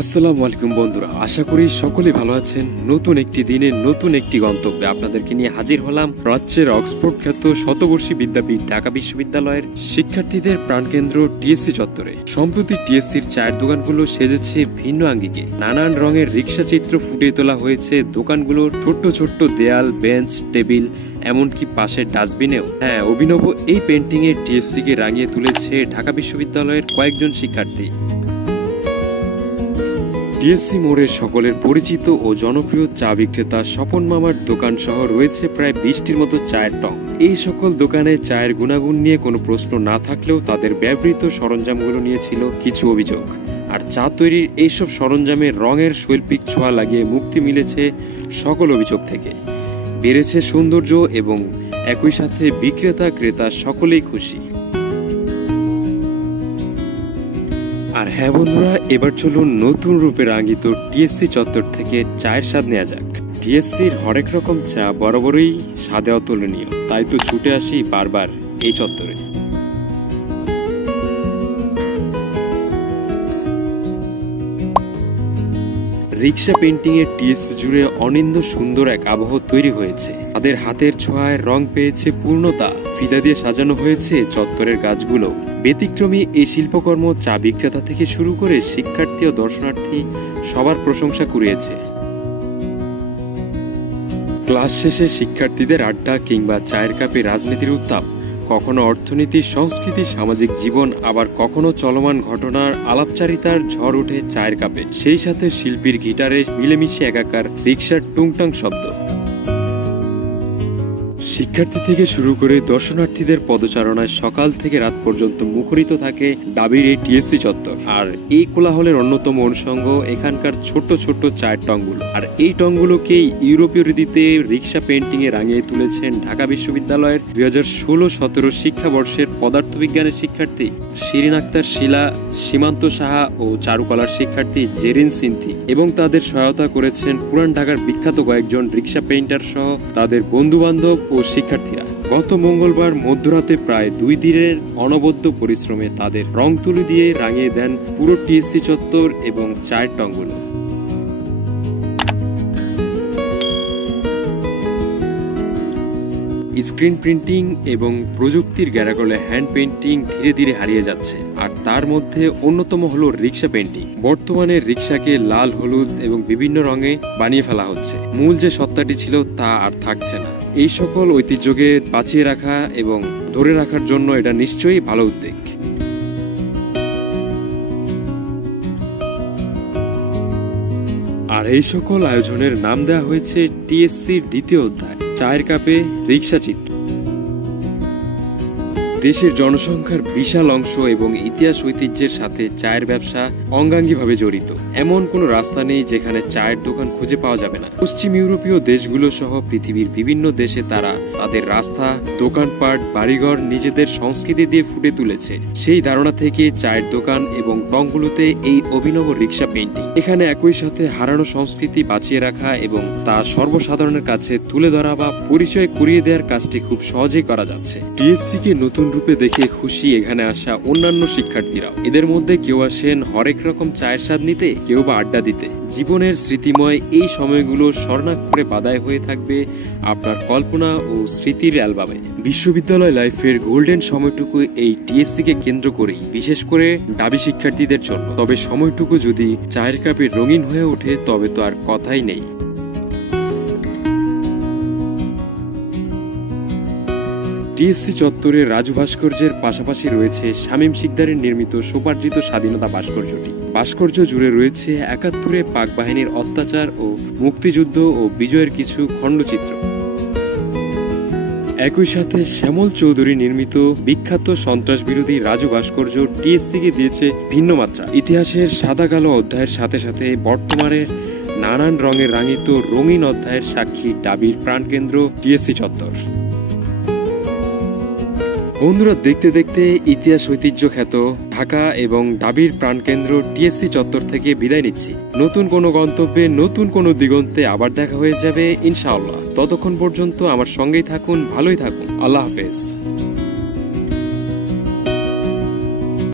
আসসালামু আলাইকুম বন্ধুরা, আশা করি সকলে ভালো আছেন। নতুন একটি দিনে নতুন একটি গন্তব্যে আপনাদেরকে নিয়ে হাজির হলাম প্রাচ্যের অক্সফোর্ড খ্যাত শতবর্ষী বিদ্যাপীঠ ঢাকা বিশ্ববিদ্যালয়ের শিক্ষার্থীদের প্রাণকেন্দ্র টিএসসি চত্বরে। সম্প্রতি টিএসসির চায়ের দোকানগুলো সেজেছে ভিন্ন আঙ্গিকে। নানান রঙের রিক্সা চিত্র ফুটিয়ে তোলা হয়েছে দোকানগুলোর ছোট্ট ছোট্ট দেয়াল, বেঞ্চ, টেবিল, এমনকি পাশের ডাস্টবিনেও। হ্যাঁ, অভিনব এই পেন্টিং এ টিএসসি কে রাঙিয়ে তুলেছে ঢাকা বিশ্ববিদ্যালয়ের কয়েকজন শিক্ষার্থী। টিএসসি মোড়ের সকলের পরিচিত ও জনপ্রিয় চা বিক্রেতা স্বপন মামার দোকান সহ রয়েছে প্রায় 20টির মতো চায়ের টং। এই সকল দোকানে চায়ের গুণাগুণ নিয়ে কোনো প্রশ্ন না থাকলেও তাদের ব্যবহৃত সরঞ্জামগুলো নিয়ে ছিল কিছু অভিযোগ। আর চা তৈরির এইসব সরঞ্জামে রঙের শৈল্পিক ছোঁয়া লাগিয়ে মুক্তি মিলেছে সকল অভিযোগ থেকে। বেড়েছে সৌন্দর্য এবং একই সাথে বিক্রেতা ক্রেতা সকলেই খুশি। আর হ্যাঁ বন্ধুরা, এবার চলুন নতুন রূপে রাঙিত টিএসসি চত্বর থেকে চায়ের স্বাদ নেওয়া যাক। টিএসসির হরেক রকম চা বরাবরই স্বাদে অতুলনীয়, তাই তো ছুটে আসি বারবার এই চত্বরে। রিক্সা পেন্টিং এর টিএসসি জুড়ে অনিন্দ সুন্দর এক আবহ তৈরি হয়েছে। তাদের হাতের ছোঁয়ায় রং পেয়েছে পূর্ণতা। ফিদা দিয়ে সাজানো হয়েছে চত্বরের গাছগুলো। ব্যতিক্রমী এই শিল্পকর্ম চা বিক্রেতা থেকে শুরু করে শিক্ষার্থী ও দর্শনার্থী সবার প্রশংসা কুড়িয়েছে। ক্লাস শেষে শিক্ষার্থীদের আড্ডা কিংবা চায়ের কাপে রাজনীতির উত্তাপ, কখনো অর্থনীতি, সংস্কৃতি, সামাজিক জীবন, আবার কখনো চলমান ঘটনার আলাপচারিতার ঝড় ওঠে চায়ের কাপে। সেই সাথে শিল্পীর গিটারে মিলেমিশে একাকার রিক্সার টুংটাং শব্দ। শিক্ষার্থী থেকে শুরু করে দর্শনার্থীদের পদচারণায় সকাল থেকে রাত পর্যন্ত মুখরিত থাকে ডাবির এই টিএসসি চত্বর। আর এই কোলাহলের অন্যতম অনুষঙ্গ এখানকার ছোট্ট ছোট্ট চায়ের টংগুলো। আর এই টংগুলোকেই ইউরোপীয় রীতিতে রিক্সা পেন্টিং এ রাঙিয়ে তুলেছেন ঢাকা বিশ্ববিদ্যালয়ের 2016-17 শিক্ষাবর্ষের পদার্থবিজ্ঞানের শিক্ষার্থী শিরিন আক্তার শিলা, সীমান্ত সাহা ও চারুকলার শিক্ষার্থী জেরিন সিনথি, এবং তাদের সহায়তা করেছেন পুরান ঢাকার বিখ্যাত কয়েকজন রিক্সা পেইন্টার সহ তাদের বন্ধু বান্ধব ও শিক্ষার্থীরা। গত মঙ্গলবার মধ্যরাতে প্রায় 2 দিনের অনবদ্য পরিশ্রমে তাদের রং তুলি দিয়ে রাঙিয়ে দেন পুরো টিএসসি চত্বর এবং চায়ের টংগুলো। স্ক্রিন প্রিন্টিং এবং প্রযুক্তির গ্যারাগলে হ্যান্ড পেইন্টিং ধীরে ধীরে হারিয়ে যাচ্ছে। আর তার মধ্যে অন্যতম হলো রিক্সা পেইন্টিং। বর্তমানে রিক্সাকে লাল, হলুদ এবং বিভিন্ন রঙে বানিয়ে ফেলা হচ্ছে। মূল যে সত্তাটি ছিল তা আর থাকছে না। এই সকল ঐতিহ্যকে বাঁচিয়ে রাখা এবং ধরে রাখার জন্য এটা নিশ্চয়ই ভালো উদ্যোগ। আর এই সকল আয়োজনের নাম দেওয়া হয়েছে টিএসসির দ্বিতীয় অধ্যায়, চায়ের কাপে রিক্সা চিত্র। দেশের জনসংখ্যার বিশাল অংশ এবং ইতিহাস ঐতিহ্যের সাথে চায়ের ব্যবসা অঙ্গাঙ্গিভাবে জড়িত। এমন কোনো রাস্তা নেই যেখানে চায়ের দোকান খুঁজে পাওয়া যাবে না। পশ্চিম ইউরোপীয় দেশগুলো সহ পৃথিবীর বিভিন্ন দেশে তারা তাদের রাস্তা, দোকানপাট, বাড়িঘর নিজেদের সংস্কৃতি দিয়ে ফুটে তুলেছে। সেই ধারণা থেকে চায়ের দোকান এবং টংগুলোতে এই অভিনব রিক্সা পেইন্টিং। এখানে একই সাথে হারানো সংস্কৃতি বাঁচিয়ে রাখা এবং তা সর্বসাধারণের কাছে তুলে ধরা বা পরিচয় করিয়ে দেওয়ার কাজটি খুব সহজেই করা যাচ্ছে। টিএসসি কে নতুন রূপে দেখে খুশি এখানে আসা অন্যান্য শিক্ষার্থীরা। এদের মধ্যে কেউ আসেন হরেক রকম চায়ের স্বাদ নিতে, কেউ বা আড্ডা দিতে। জীবনের স্মৃতিময় এই সময়গুলো স্বর্ণাক্ষরে বাঁধাই হয়ে থাকবে আপনার কল্পনা ও স্মৃতির অ্যালবামে। বিশ্ববিদ্যালয় লাইফের গোল্ডেন সময়টুকু এই টিএসসি কে কেন্দ্র করেই, বিশেষ করে ঢাবি শিক্ষার্থীদের জন্য। তবে সময়টুকু যদি চায়ের কাপে রঙিন হয়ে ওঠে তবে তো আর কথাই নেই। টিএসসি চত্বরে রাজু ভাস্কর্যের পাশাপাশি রয়েছে শামীম শিকদারের নির্মিত স্বোপার্জিত স্বাধীনতা ভাস্কর্যটি। ভাস্কর্য জুড়ে রয়েছে 71-এ পাক বাহিনীর অত্যাচার ও মুক্তিযুদ্ধ ও বিজয়ের কিছু খণ্ডচিত্র। একই সাথে শ্যামল চৌধুরী নির্মিত বিখ্যাত সন্ত্রাস বিরোধী রাজু ভাস্কর্য টিএসসিকে দিয়েছে ভিন্ন মাত্রা। ইতিহাসের সাদা কালো অধ্যায়ের সাথে সাথে বর্তমানের নানান রঙের রাঙিত রঙিন অধ্যায়ের সাক্ষী ডাবির প্রাণকেন্দ্র টিএসসি চত্বর। বন্ধুরা, দেখতে দেখতে ইতিহাস ঐতিহ্য খ্যাত ঢাকা এবং ডাবির প্রাণকেন্দ্র টিএসসি চত্বর থেকে বিদায় নিচ্ছি। নতুন কোনো গন্তব্যে, নতুন কোনো দিগন্তে আবার দেখা হয়ে যাবে ইনশাআল্লাহ। ততক্ষণ পর্যন্ত আমার সঙ্গেই থাকুন, ভালোই থাকুন। আল্লাহ হাফেজ।